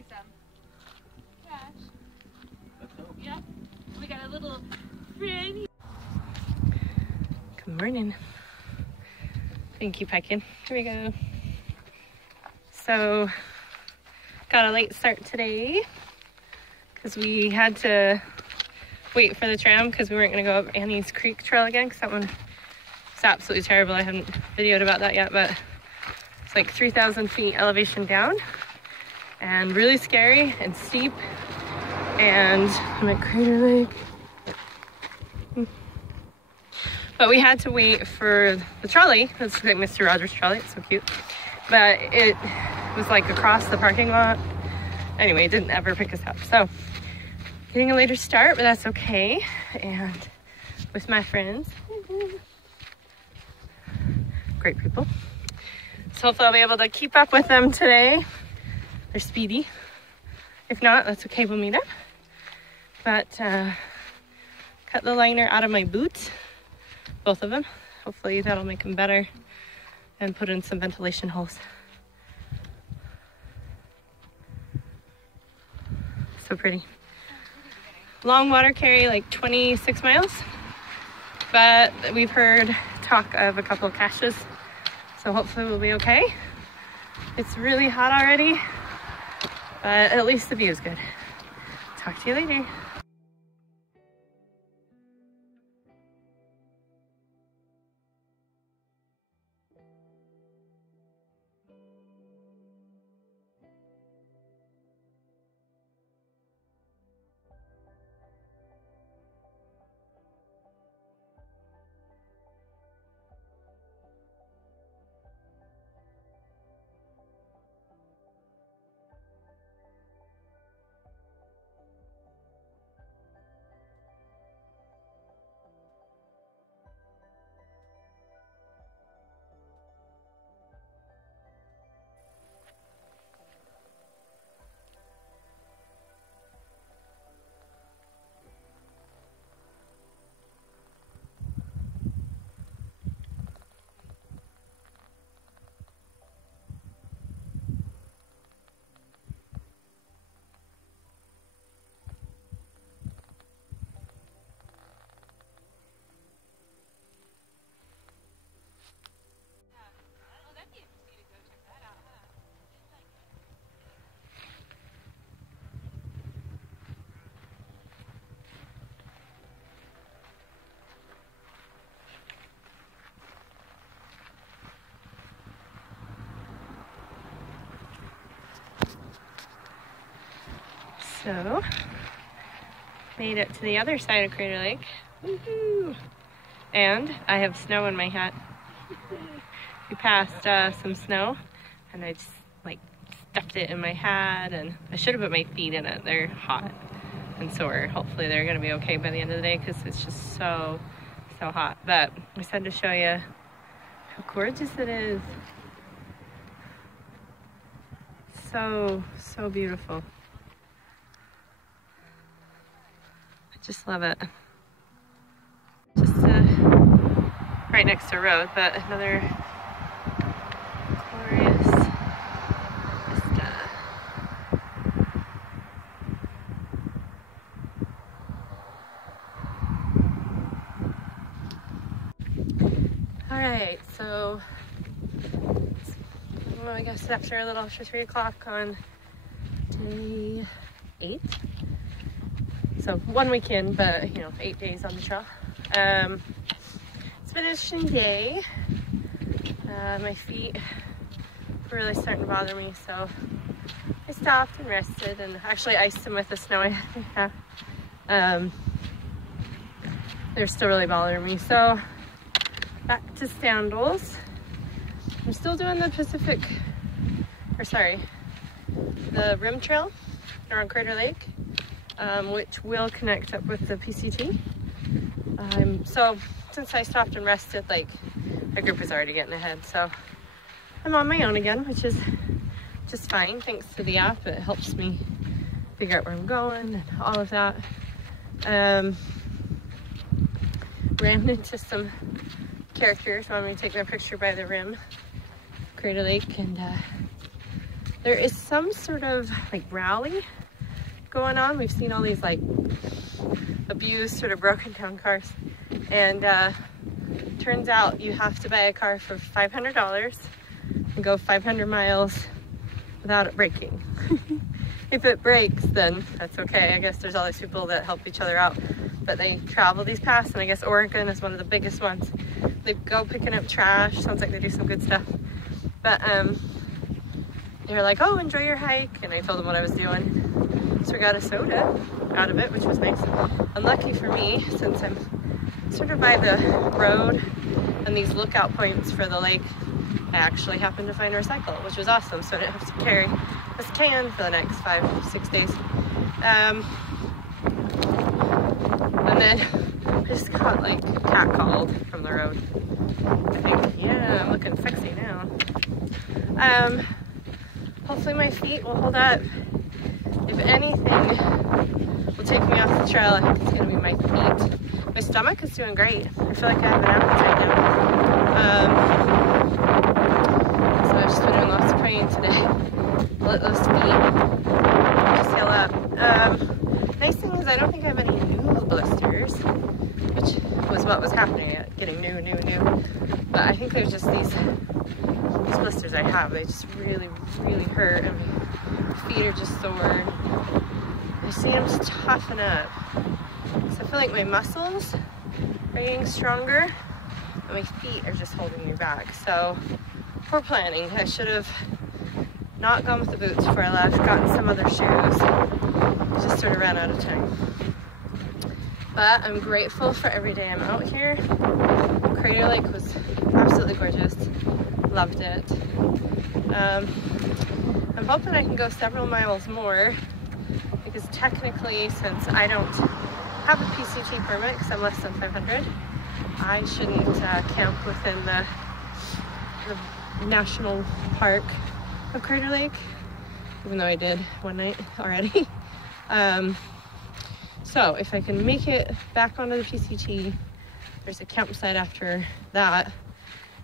you some cash. Let's hope. Yeah. We got a little friend. Good morning. Thank you, Pekin. Here we go. So, got a late start today because we had to wait for the tram because we weren't going to go up Annie's Creek Trail again because that one is absolutely terrible. I haven't videoed about that yet, but it's like 3,000 feet elevation down and really scary and steep. And I'm at Crater Lake. But we had to wait for the trolley. It's like Mr. Rogers' trolley. It's so cute. But it was like across the parking lot. Anyway, it didn't ever pick us up. So getting a later start, but that's okay. And with my friends. Great people. So hopefully I'll be able to keep up with them today. They're speedy. If not, that's okay, we'll meet up. But cut the liner out of my boots. Both of them. Hopefully that'll make them better. And put in some ventilation holes. So pretty. Long water carry, like 26 miles. But we've heard talk of a couple of caches. So hopefully we'll be okay. It's really hot already. But at least the view is good. Talk to you later. So, made it to the other side of Crater Lake. Woohoo! And I have snow in my hat. We passed some snow and I just like stuffed it in my hat, and I should have put my feet in it. They're hot and sore. Hopefully they're gonna be okay by the end of the day because it's just so hot. But I said to show you how gorgeous it is. So beautiful. Just love it. Just right next to a road, but another glorious vista. All right, so well, I guess after 3 o'clock on day 8. So 1 week in, but 8 days on the trail. It's been an interesting day. My feet were really starting to bother me, so I stopped and rested and actually iced them with the snow I had. They're still really bothering me. So back to sandals. I'm still doing the the rim trail around Crater Lake. Which will connect up with the PCT. So since I stopped and rested, like my group is already getting ahead, so I'm on my own again, which is just fine. Thanks to the app, it helps me figure out where I'm going and all of that. Ran into some characters wanted me to take their picture by the rim, Crater Lake, and there is some sort of like rally going on. We've seen all these like abused, sort of broken down cars, and turns out you have to buy a car for $500 and go 500 miles without it breaking. If it breaks, then that's okay. I guess there's all these people that help each other out, but they travel these paths, and I guess Oregon is one of the biggest ones. They go picking up trash. Sounds like they do some good stuff. But they were like, oh, enjoy your hike, and I told them what I was doing. So we got a soda out of it, which was nice. Unlucky for me, since I'm sort of by the road and these lookout points for the lake, I actually happened to find a recycle, which was awesome. So I didn't have to carry this can for the next 5-6 days. And then I just got like catcalled from the road. I think, yeah, I'm looking sexy now. Hopefully my feet will hold up. If anything will take me off the trail, I think it's gonna be my feet. My stomach is doing great. I feel like I have an appetite now. So I've just been doing lots of praying today. Let those feet just heal up. Nice thing is I don't think I have any new blisters, which was what was happening, getting new. But I think there's just these blisters I have. They just really hurt, and my feet are just sore. I see them just toughen up. So I feel like my muscles are getting stronger, and my feet are just holding me back. So poor planning. I should have not gone with the boots before I left, gotten some other shoes. I just sort of ran out of time. But I'm grateful for every day I'm out here. Crater Lake was absolutely gorgeous. Loved it. I'm hoping I can go several miles more, because technically, since I don't have a PCT permit because I'm less than 500, I shouldn't camp within the national park of Crater Lake, even though I did one night already. So if I can make it back onto the PCT, there's a campsite after that,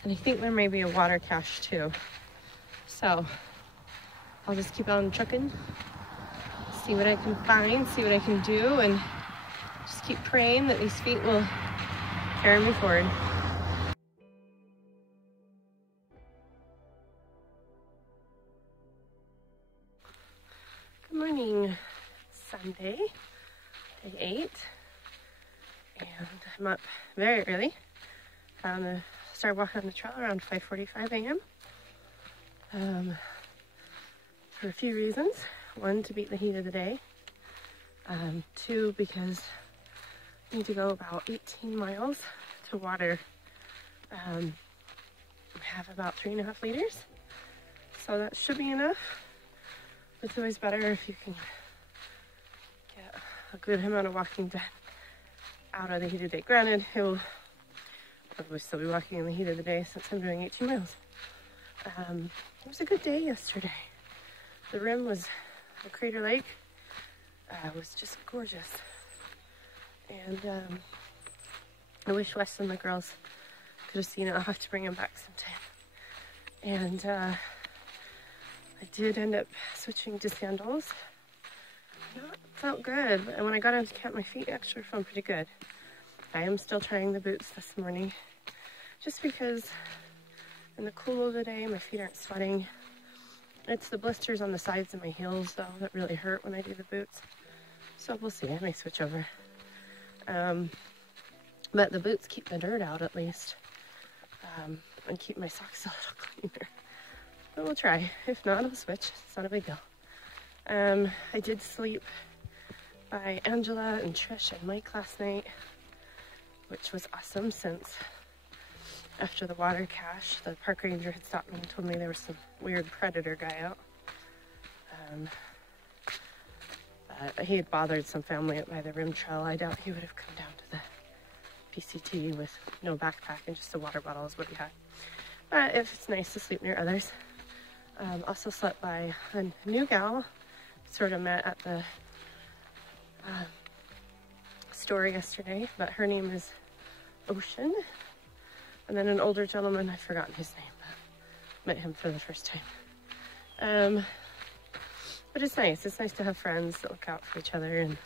and I think there may be a water cache too. So I'll just keep on trucking, see what I can find, see what I can do, and just keep praying that these feet will carry me forward. Good morning. Sunday, day 8, and I'm up very early. Started walking on the trail around 5:45 a.m. For a few reasons. One, to beat the heat of the day. 2, because I need to go about 18 miles to water. I have about 3.5 liters, so that should be enough. It's always better if you can get a good amount of walking done out of the heat of the day. Granted, it will probably still be walking in the heat of the day since I'm doing 18 miles. It was a good day yesterday. The rim was the Crater Lake. Was just gorgeous. And I wish Wes and the girls could have seen it. I'll have to bring them back sometime. And I did end up switching to sandals. Felt good, and when I got into camp, my feet actually felt pretty good. I am still trying the boots this morning, just because in the cool of the day, my feet aren't sweating. It's the blisters on the sides of my heels, though, that really hurt when I do the boots. So we'll see, I may switch over. But the boots keep the dirt out, at least, and keep my socks a little cleaner. But we'll try. If not, I'll switch. It's not a big deal. I did sleep by Angela and Trish and Mike last night, which was awesome, since after the water cache, the park ranger had stopped me and told me there was some weird predator guy out. But he had bothered some family up by the rim trail. I doubt he would have come down to the PCT with no backpack and just a water bottle is what he had. But if it's nice to sleep near others. Also slept by a new gal, sort of met at the store yesterday, but her name is Ocean. And then an older gentleman, I've forgotten his name, but met him for the first time. But it's nice. It's nice to have friends that look out for each other. And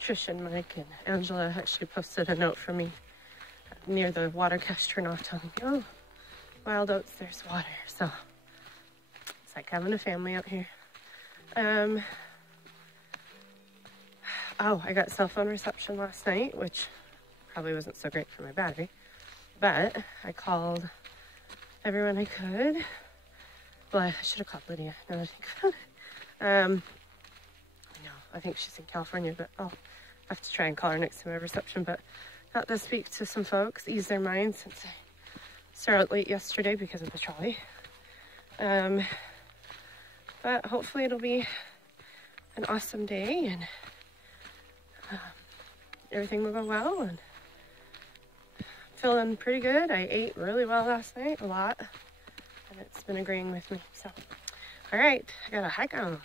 Trish and Mike and Angela actually posted a note for me near the water cache turnoff telling me, oh, Wild Oats, there's water. So it's like having a family out here. Oh, I got cell phone reception last night, which probably wasn't so great for my battery. But I called everyone I could. Well, I should have called Lydia, now that I think about it. No, I think she's in California, but I'll have to try and call her next to my reception. But got to speak to some folks, ease their minds since I started late yesterday because of the trolley. But hopefully it'll be an awesome day and everything will go well. And feeling pretty good. I ate really well last night, a lot, and it's been agreeing with me. So, all right, I got a hike on.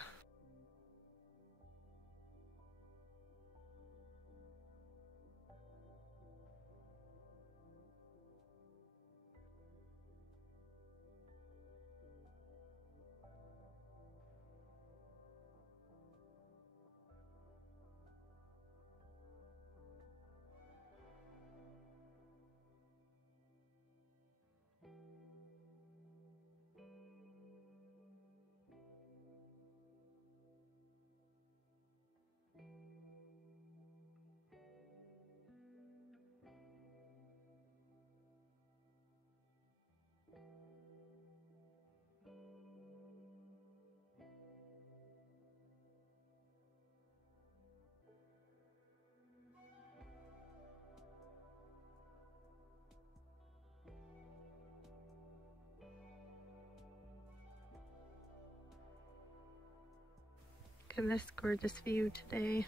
Look at this gorgeous view today.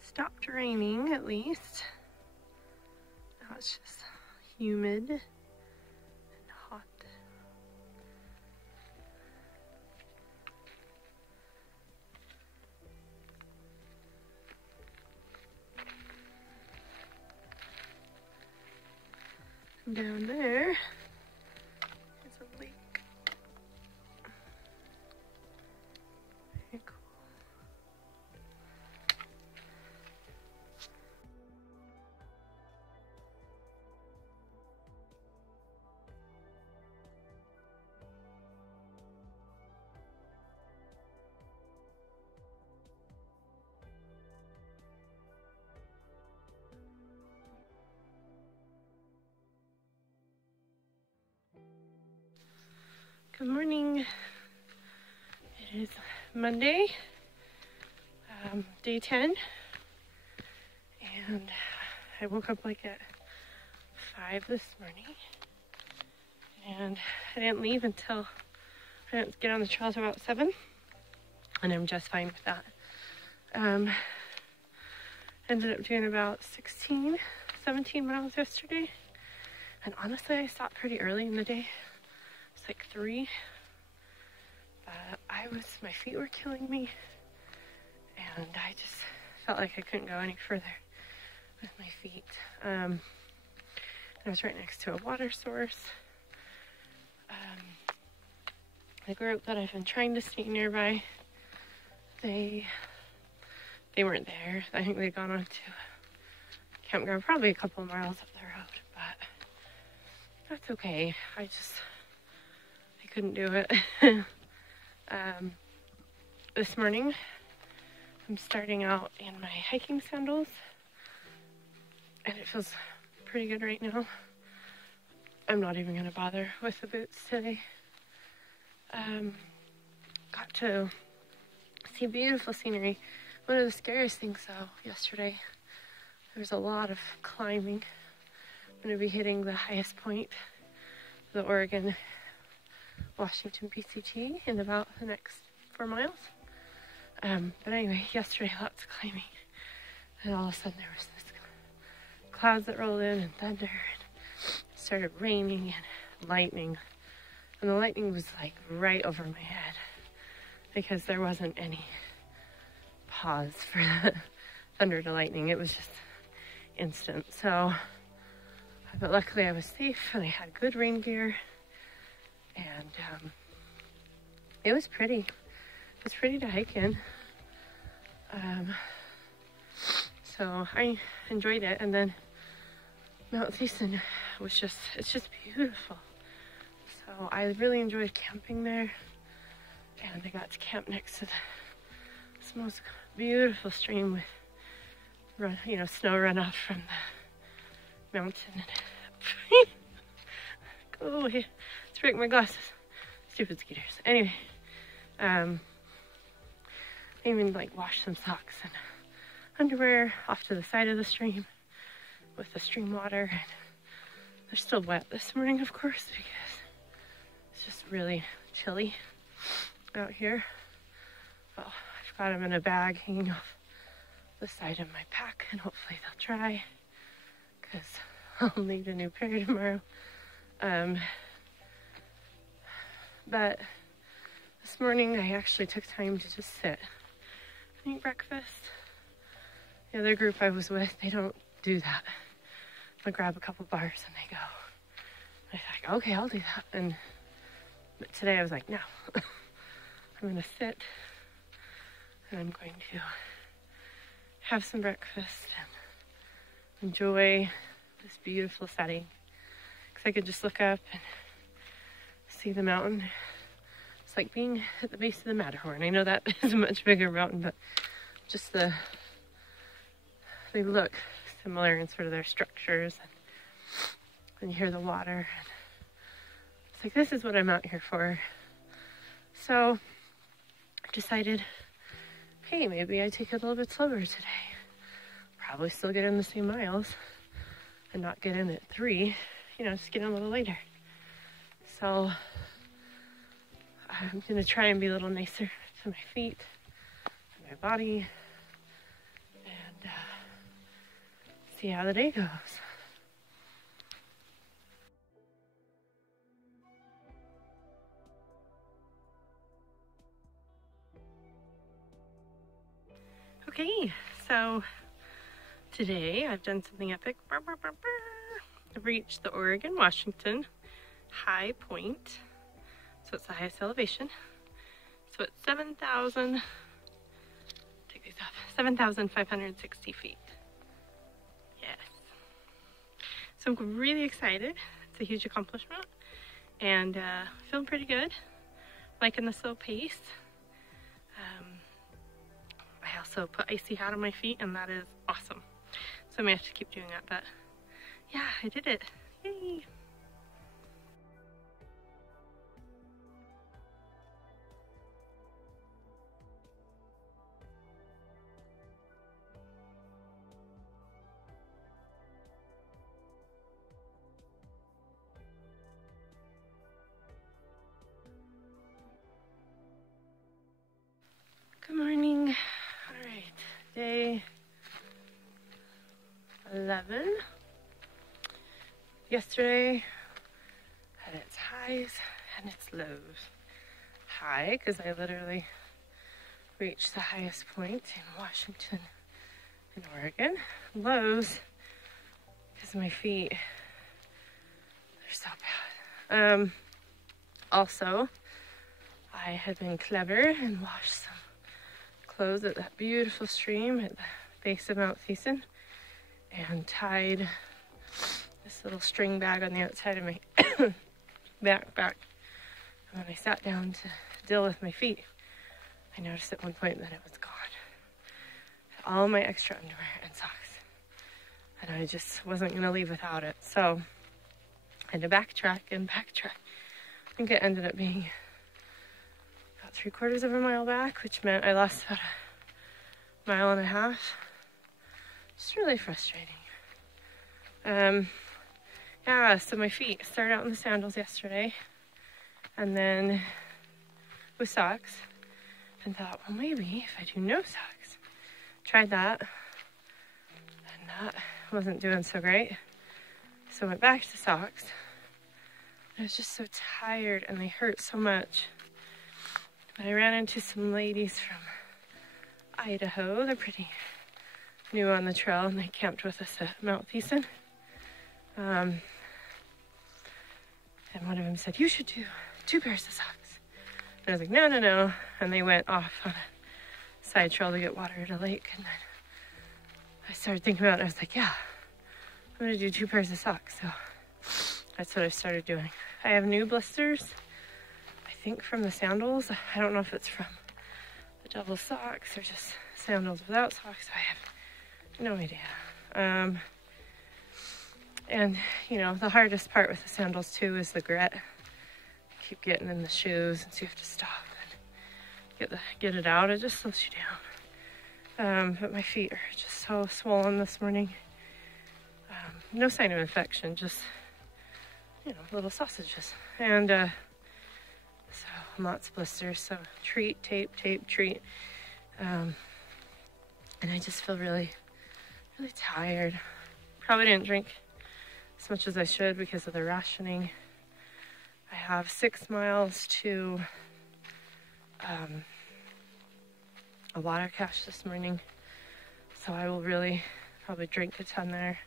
Stopped raining at least. Now it's just humid and hot. And down there is a lake. Very cool. Good morning. It is Monday, day 10, and I woke up like at 5 this morning, and I didn't leave until I didn't get on the trail until about 7, and I'm just fine with that. Ended up doing about 17 miles yesterday, and honestly I stopped pretty early in the day. It's like 3. My feet were killing me, and I just felt like I couldn't go any further with my feet. I was right next to a water source. The group that I've been trying to stay nearby, they weren't there. I think they'd gone on to a campground, probably a couple miles up the road, but that's okay. I couldn't do it. This morning, I'm starting out in my hiking sandals, and it feels pretty good right now. I'm not even going to bother with the boots today. Got to see beautiful scenery. One of the scariest things, though, yesterday, there was a lot of climbing. I'm going to be hitting the highest point, the Oregon Washington PCT, in about the next 4 miles. But anyway, yesterday lots of climbing, and all of a sudden there was this clouds that rolled in and thunder, and it started raining and lightning, and the lightning was like right over my head because there wasn't any pause for the thunder to lightning. It was just instant. So, but luckily I was safe and I had good rain gear. And it was pretty. It was pretty to hike in. So I enjoyed it. And then Mount Thiessen was it's just beautiful. So I really enjoyed camping there. And I got to camp next to this most beautiful stream with snow runoff from the mountain. Go away. Let's break my glasses. Stupid skeeters. Anyway, I even like washed some socks and underwear off to the side of the stream with the stream water. And they're still wet this morning, of course, because it's just really chilly out here. Well, I've got them in a bag hanging off the side of my pack, and hopefully they'll dry because I'll need a new pair tomorrow. But this morning I actually took time to just sit and eat breakfast. The other group I was with, they don't do that. I grab a couple bars and they go. I was like, okay, I'll do that. But today I was like, no. I'm gonna sit and I'm going to have some breakfast and enjoy this beautiful setting. Because I could just look up and see the mountain. It's like being at the base of the Matterhorn. I know that is a much bigger mountain, but just they look similar in sort of their structures, and you hear the water. And it's like, this is what I'm out here for. So I decided, hey, maybe I take it a little bit slower today. Probably still get in the same miles and not get in at 3, just get in a little later. So I'm gonna try and be a little nicer to my feet, to my body, and see how the day goes. Okay, so today I've done something epic. I've reached the Oregon-Washington high point. So it's the highest elevation. So it's 7,560 feet. Yes. So I'm really excited. It's a huge accomplishment. And feeling pretty good. Liking the slow pace. I also put icy hat on my feet, and that is awesome. So I may have to keep doing that, but yeah, I did it. Yay! Good morning. All right, day 11. Yesterday had its highs and its lows. High, because I literally reached the highest point in Washington and Oregon. Lows, because my feet are so bad. Also, I had been clever and washed some clothes at that beautiful stream at the base of Mount Thiessen and tied this little string bag on the outside of my backpack. And when I sat down to deal with my feet, I noticed at one point that it was gone. All my extra underwear and socks. And I just wasn't going to leave without it. So I had to backtrack and backtrack. I think it ended up being about 3/4 of a mile back, which meant I lost about a mile and a half. It's really frustrating. Yeah, so my feet started out in the sandals yesterday, and then with socks, and thought, well, maybe if I do no socks. Tried that, and that wasn't doing so great. So I went back to socks. I was just so tired, and they hurt so much. But I ran into some ladies from Idaho. They're pretty new on the trail, and they camped with us at Mount Thiessen. And one of them said, you should do 2 pairs of socks. And I was like, no, no, no. And they went off on a side trail to get water at a lake. And then I started thinking about it. I was like, yeah, I'm gonna do 2 pairs of socks. So that's what I started doing. I have new blisters, I think from the sandals. I don't know if it's from the double socks or just sandals without socks. I have no idea. And you know, the hardest part with the sandals too is the grit. Keep getting in the shoes, and so you have to stop and get it out. It just slows you down. But my feet are just so swollen this morning. No sign of infection, just, you know, little sausages. And so lots of blisters. So treat, tape, treat. And I just feel really tired. Probably didn't drink as much as I should because of the rationing. I have 6 miles to a water cache this morning, so I will really probably drink a ton there.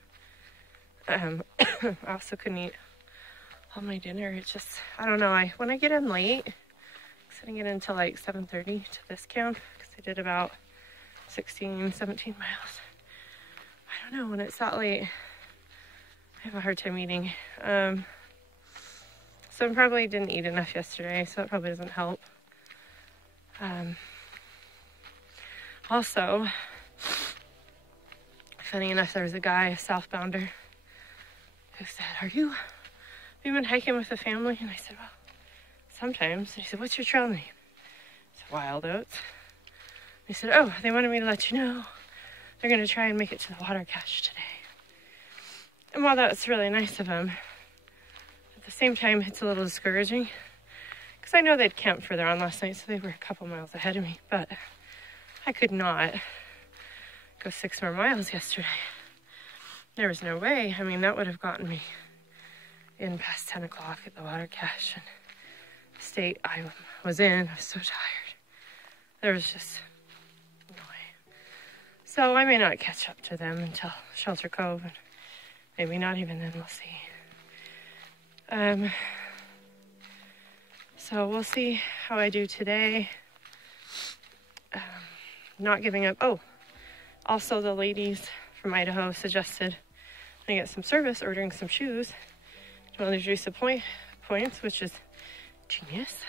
I also couldn't eat all my dinner. It's just, I don't know, when I get in late, I didn't get into like 7:30 to this camp because I did about 16, 17 miles. I don't know, when it's that late, I have a hard time eating. So I probably didn't eat enough yesterday, so that probably doesn't help. Also, funny enough, there was a guy, a southbounder, who said, have you been hiking with the family? And I said, well, sometimes. And he said, what's your trail name? I said, Wild Oats. He said, oh, they wanted me to let you know they're going to try and make it to the water cache today. And while that's really nice of him, at the same time, it's a little discouraging because I know they'd camped further on last night, so they were a couple miles ahead of me, but I could not go 6 more miles yesterday. There was no way. I mean, that would have gotten me in past 10 o'clock at the water cache, and the state I was in, I was so tired. There was just no way. So I may not catch up to them until Shelter Cove, and maybe not even then, we'll see. So we'll see how I do today. Not giving up. Oh, also the ladies from Idaho suggested I get some service ordering some shoes to one of these recent points, which is genius.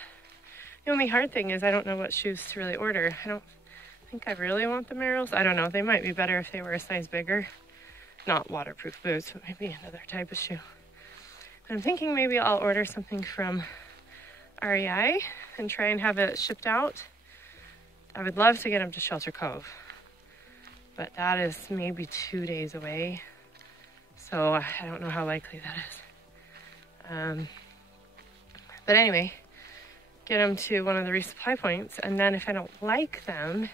The only hard thing is I don't know what shoes to really order. I don't think I really want the Merrells. I don't know. They might be better if they were a size bigger. Not waterproof boots, but maybe another type of shoe. I'm thinking maybe I'll order something from REI and try and have it shipped out. I would love to get them to Shelter Cove, but that is maybe 2 days away. So I don't know how likely that is. But anyway, get them to one of the resupply points. And then if I don't like them,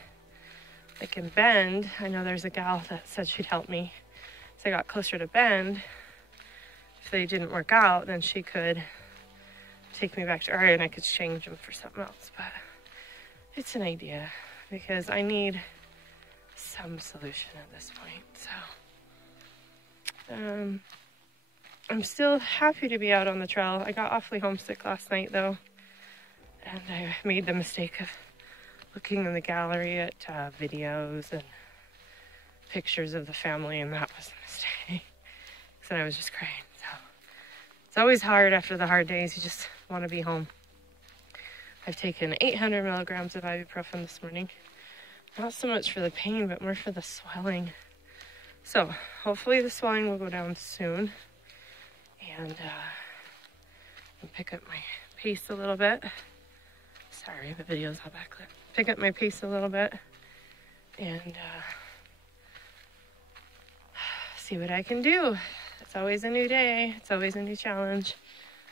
like in Bend, I know there's a gal that said she'd help me. So I got closer to Bend. If they didn't work out, then she could take me back to REI and I could change them for something else. But it's an idea because I need some solution at this point. So I'm still happy to be out on the trail. I got awfully homesick last night though, and I made the mistake of looking in the gallery at videos and pictures of the family, and that was a mistake. So I was just crying. So it's always hard after the hard days. You just want to be home. I've taken 800 milligrams of ibuprofen this morning. Not so much for the pain, but more for the swelling. So hopefully the swelling will go down soon. And pick up my pace a little bit. Sorry, the video's all backlit. Pick up my pace a little bit. And see what I can do. It's always a new day. It's always a new challenge.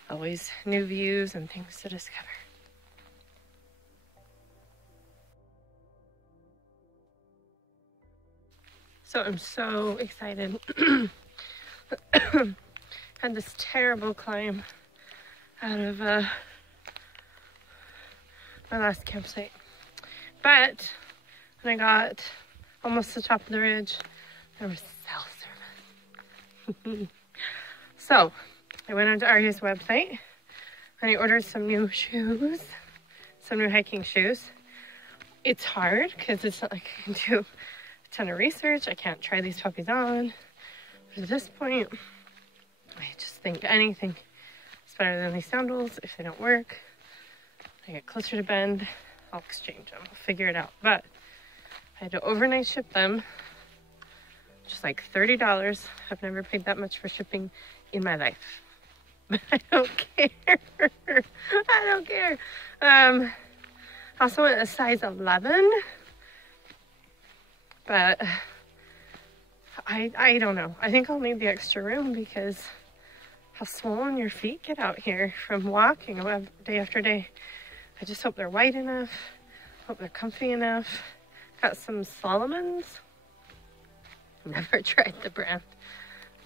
Always new views and things to discover. So I'm so excited. Had this terrible climb out of my last campsite. But when I got almost to the top of the ridge, there was cell service. So I went onto REI's website. And I ordered some new shoes, some new hiking shoes. It's hard because it's not like I can do a ton of research. I can't try these puppies on. But at this point, I just think anything is better than these sandals. If they don't work, I get closer to Bend, I'll exchange them. I'll figure it out. But I had to overnight ship them. Just like $30. I've never paid that much for shipping in my life. But I don't care. I don't care. I also went a size 11. But I don't know. I think I'll need the extra room because how swollen your feet get out here from walking day after day. I just hope they're wide enough. Hope they're comfy enough. Got some Solomons. Never tried the brand.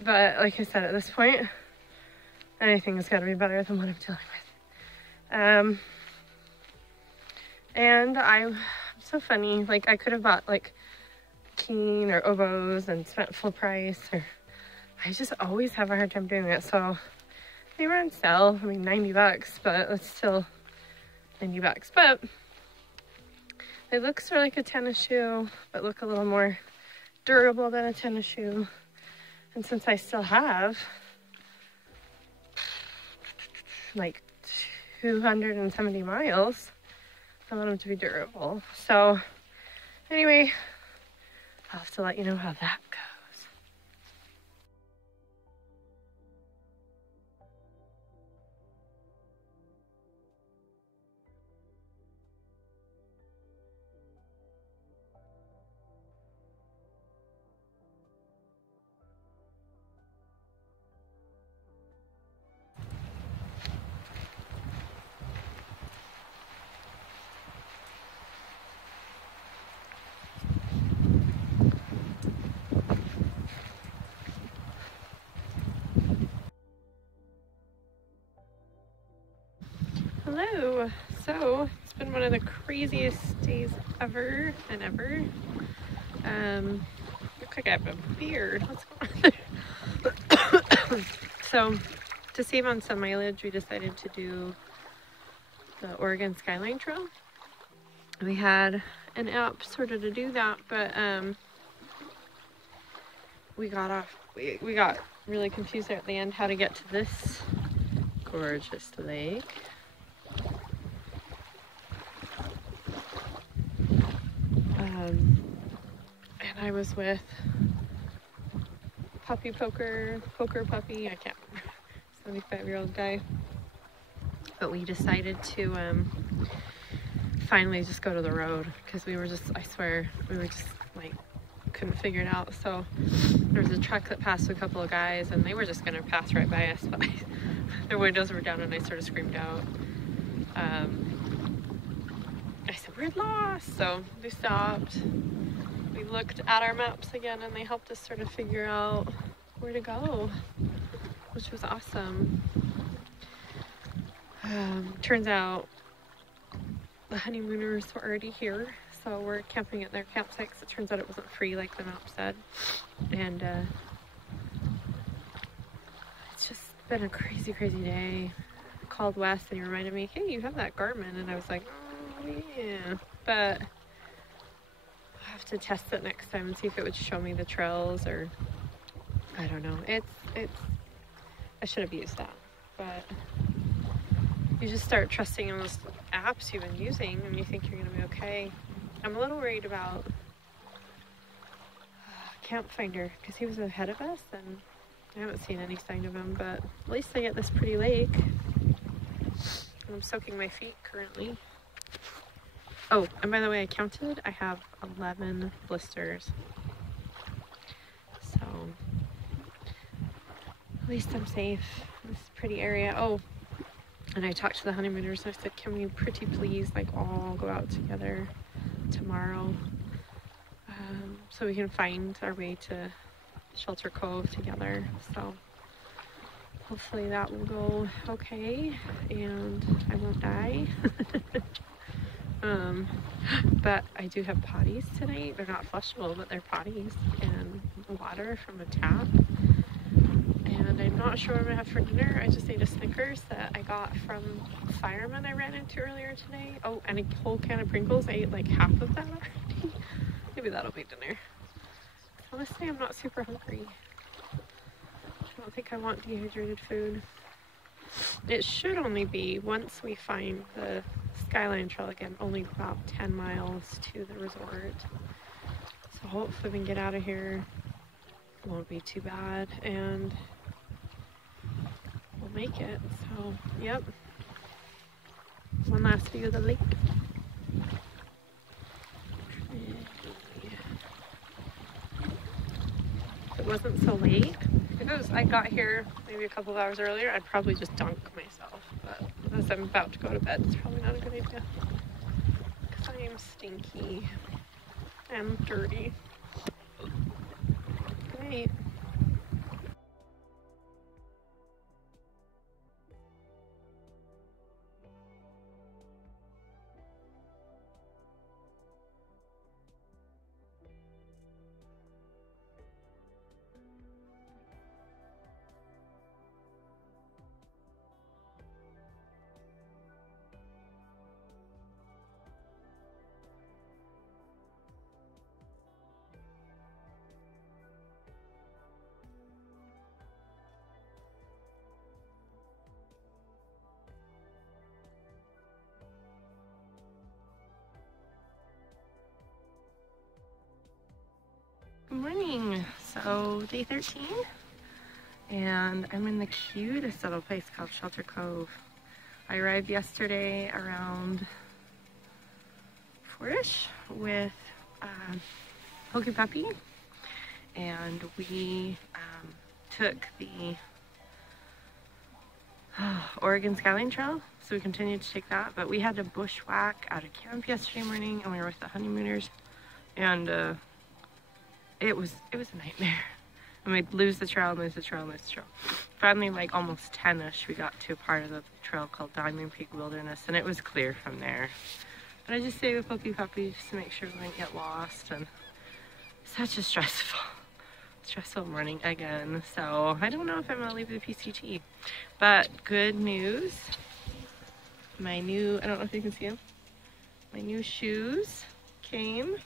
But like I said, at this point, anything has got to be better than what I'm dealing with. And I'm so funny. Like, I could have bought like Keen or Oboes and spent full price. Or I just always have a hard time doing it. So they were on sale. I mean, $90, but it's still $90. But they look sort of like a tennis shoe, but look a little more durable than a tennis shoe. And since I still have like 270 miles, I want them to be durable. So anyway, I'll have to let you know how that goes. Hello. So it's been one of the craziest days ever and ever. Look like I have a beard. What's going on? So to save on some mileage, we decided to do the Oregon Skyline Trail. We had an app sort of to do that, but we got really confused there at the end how to get to this gorgeous lake. And I was with poker puppy, I can't remember, 75-year-old guy. But we decided to finally just go to the road because we were just, I swear, we were just like, couldn't figure it out. So there was a truck that passed a couple of guys and they were just gonna pass right by us, but their windows were down and I sort of screamed out. I said, we're lost. So we stopped. We looked at our maps again and they helped us sort of figure out where to go, which was awesome. Turns out the honeymooners were already here, so we're camping at their campsite because it turns out it wasn't free like the map said. And it's just been a crazy day. I called Wes and he reminded me, hey, you have that Garmin, and I was like, oh yeah, but I'll have to test it next time and see if it would show me the trails, or I don't know. It's I should have used that, but you just start trusting in those apps you've been using and you think you're gonna be okay. I'm a little worried about Camp Finder because he was ahead of us and I haven't seen any sign of him, but at least I get this pretty lake. I'm soaking my feet currently. Oh, and by the way, I counted. I have 11 blisters. So at least I'm safe in this pretty area. Oh, and I talked to the honeymooners and I said, can we pretty please like all go out together tomorrow so we can find our way to Shelter Cove together. So hopefully that will go okay and I won't die. But I do have potties tonight. They're not flushable, but they're potties, and water from a tap. And I'm not sure what I'm gonna have for dinner. I just ate a Snickers that I got got from a fireman I ran into earlier today. Oh, and a whole can of Pringles. I ate like half of that already. Maybe that'll be dinner. Honestly, I'm not super hungry. I don't think I want dehydrated food. It should only be, once we find the Skyline Trail again, only about 10 miles to the resort. So hopefully we can get out of here. It won't be too bad, and we'll make it. So, yep. One last view of the lake. If it wasn't so late, if it was, I got here maybe a couple of hours earlier, I'd probably just dunk myself. But as I'm about to go to bed, it's probably not a good idea. Because I am stinky and dirty. Good night. Good morning. So day 13, and I'm in the cutest little place called Shelter Cove. I arrived yesterday around 4-ish with Pokey Puppy, and we took the Oregon Skyline Trail, so we continued to take that, but we had to bushwhack out of camp yesterday morning, and we were with the honeymooners, and it was a nightmare. And we'd lose the trail, lose the trail, lose the trail. Finally, like almost 10-ish, we got to a part of the trail called Diamond Peak Wilderness, and it was clear from there. But I just stayed with Pokey Puppy just to make sure we didn't get lost, and such a stressful morning again. So I don't know if I'm gonna leave the PCT, but good news. My new, I don't know if you can see them, my new shoes came.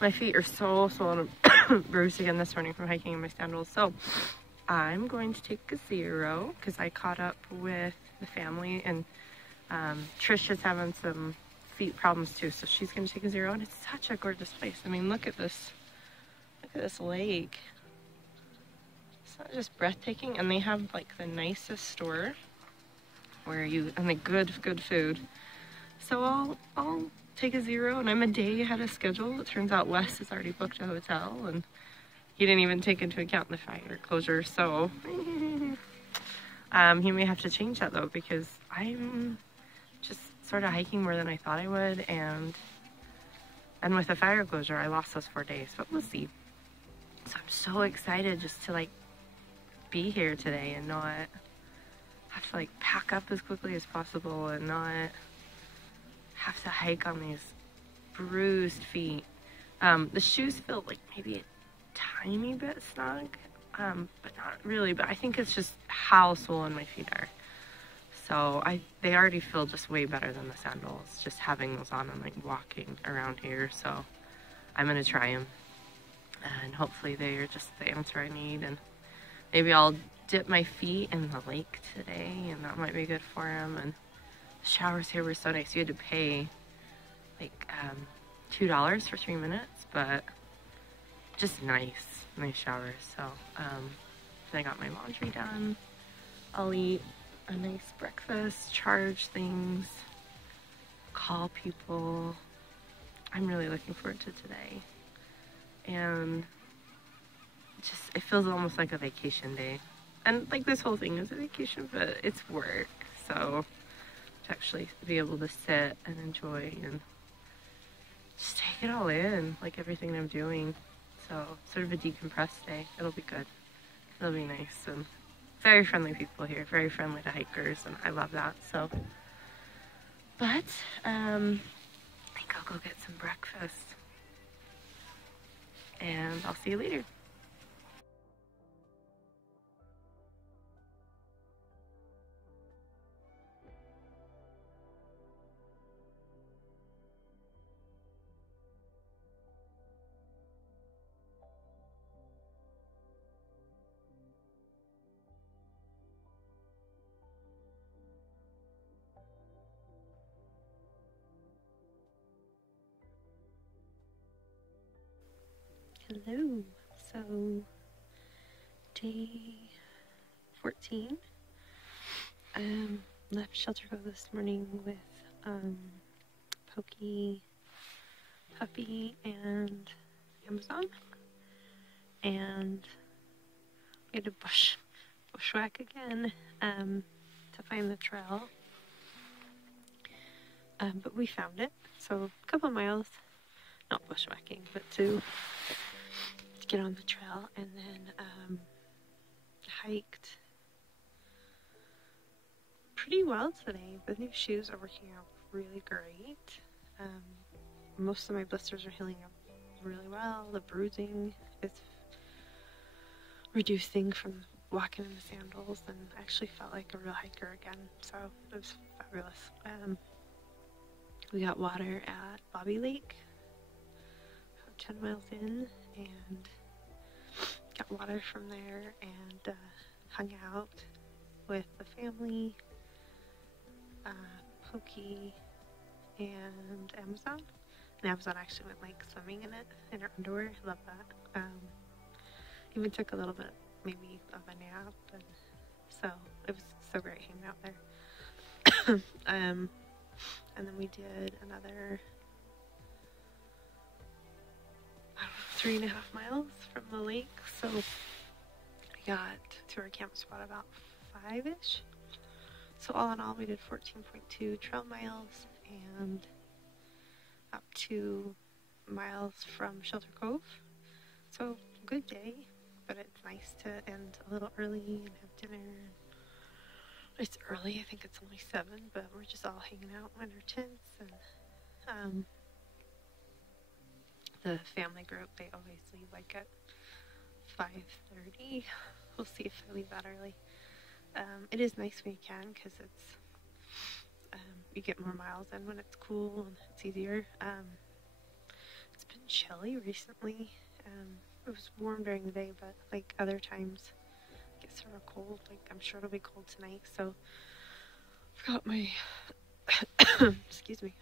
My feet are so swollen and bruised again this morning from hiking in my sandals. So I'm going to take a 0 because I caught up with the family, and Trish is having some feet problems too. So she's going to take a 0, and it's such a gorgeous place. I mean, look at this lake. It's not just breathtaking, and they have like the nicest store where and the good food. So I'll take a 0, and I'm a day ahead of schedule. It turns out Wes has already booked a hotel, and he didn't even take into account the fire closure, so he may have to change that though, because I'm just sort of hiking more than I thought I would, and with the fire closure I lost those 4 days, but we'll see. So I'm so excited just to like be here today and not have to like pack up as quickly as possible and not have to hike on these bruised feet. The shoes feel like maybe a tiny bit snug, but not really. But I think it's just how swollen my feet are. So they already feel just way better than the sandals, just having those on and like walking around here. So I'm gonna try them, and hopefully they are just the answer I need. And maybe I'll dip my feet in the lake today, and that might be good for them. And the showers here were so nice. You had to pay like $2 for 3 minutes, but just nice showers. So then I got my laundry done. I'll eat a nice breakfast, charge things, call people. I'm really looking forward to today, and it feels almost like a vacation day. And like this whole thing is a vacation, but it's work, so to actually be able to sit and enjoy and just take it all in, like everything I'm doing. So sort of a decompressed day. It'll be good. It'll be nice, and very friendly people here, very friendly to hikers, and I love that. So, but I think I'll go get some breakfast, and I'll see you later. Hello. So, day 14. Left Shelter Cove this morning with Pokey, Puppy, and Amazon, and we had to bushwhack again to find the trail. But we found it, so a couple miles, not bushwhacking, but to get on the trail, and then hiked pretty well today. The new shoes are working out really great. Most of my blisters are healing up really well. The bruising is reducing from walking in the sandals, and I actually felt like a real hiker again, so it was fabulous. We got water at Bobby Lake, about 10 miles in, and got water from there, and hung out with the family, Pokey, and Amazon. And Amazon actually went like swimming in it, in her underwear. I love that. Even took a little bit, maybe, of a nap, and so it was so great hanging out there. And then we did another, 3.5 miles from the lake, so we got to our camp spot about 5-ish. So all in all, we did 14.2 trail miles and up 2 miles from Shelter Cove. So good day, but it's nice to end a little early and have dinner. It's early, I think it's only 7, but we're just all hanging out in our tents, and the family group, they always leave like at 5:30. We'll see if I leave that early. It is nice when you can, because it's you get more miles in when it's cool and it's easier. It's been chilly recently. It was warm during the day, but like other times it gets sort of cold. Like I'm sure it'll be cold tonight, so I've got my excuse me,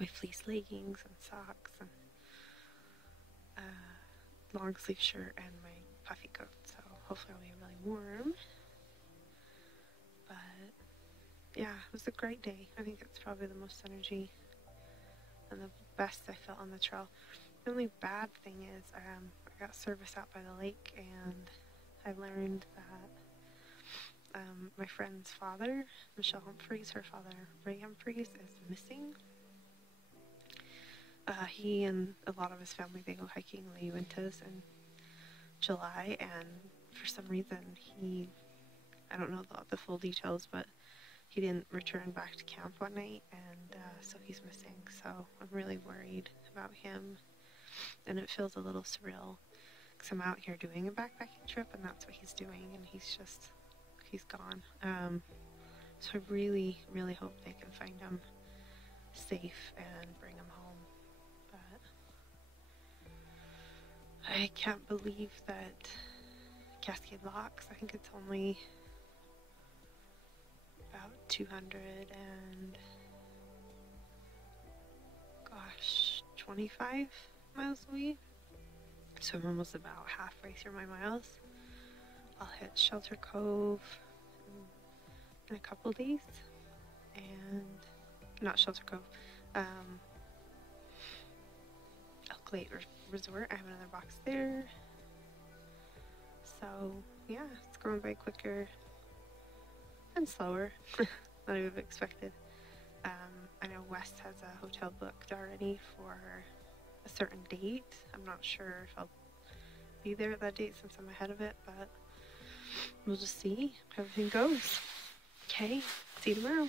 my fleece leggings and socks and long sleeve shirt and my puffy coat, so hopefully it'll be really warm. But yeah, it was a great day. I think it's probably the most energy and the best I felt on the trail. The only bad thing is I got service out by the lake, and I learned that my friend's father, Michelle Humphreys, her father, Ray Humphreys, is missing. He and a lot of his family, they go hiking the Uintas in July, and for some reason I don't know the full details, but he didn't return back to camp one night, and so he's missing. So I'm really worried about him, and it feels a little surreal because I'm out here doing a backpacking trip, and that's what he's doing, and he's gone. So I really, really hope they can find him safe and bring him home. But I can't believe that Cascade Locks, I think it's only about 25 miles away. So I'm almost about halfway through my miles. I'll hit Shelter Cove in a couple days, and not Shelter Cove, Elk Lake Resort. I have another box there. So yeah, it's going by quicker and slower than I would have expected. I know West has a hotel booked already for a certain date. I'm not sure if I'll be there at that date since I'm ahead of it, but we'll just see how everything goes. Okay, see you tomorrow.